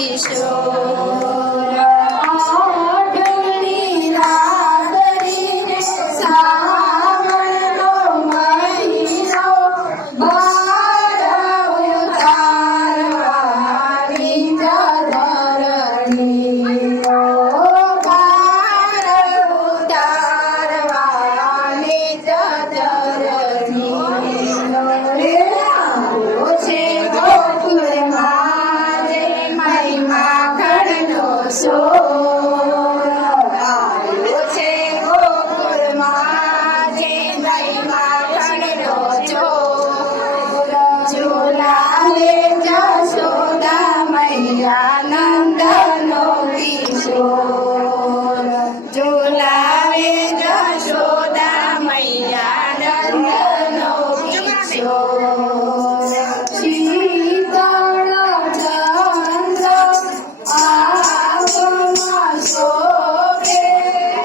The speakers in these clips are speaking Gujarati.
કિશોર આઠમની રાત્રિને શ્રાવણનો મહિનો ભાર ઉતારવાની ધરણી ભાર ઉતારવાની ધરણી છે ગોકુળમાં જે મહિમા ઘરનો સોર આવ્યો છે ગોકુળમાં જે મહિમા ઘરનો ચોર ઝુલાવે જશોદા મૈયા નંદનો કિશોર ઝુલાવે જશોદા મૈયા નંદનો કિશોર શીતળ ચંદ્ર આંખમાં શોભે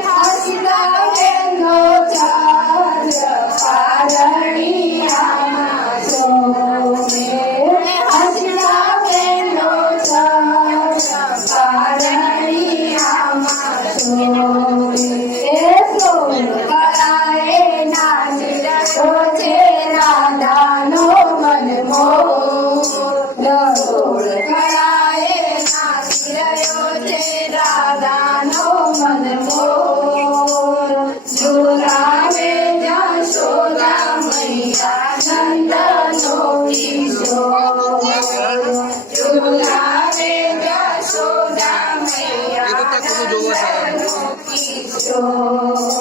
હસતા બેનો ચાંદ પારણિયામાં શોભે હસતા બેનો ચાંદ પારણિયામાં શોભે સોળ કળાએ નાચી રહ્યો છે રાધાનો મન મોર સોળ કળાએ નાચી રહ્યો છે રાધાનો મન મોર ઝુલાવે જશોદા મૈયા નંદનો કિશોર ઝુલાવે જશોદા મૈયા નંદનો કિશોર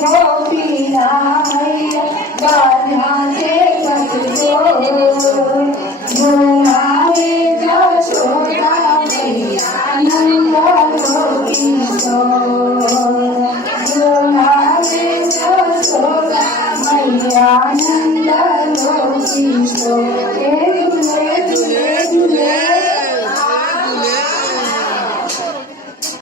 Go,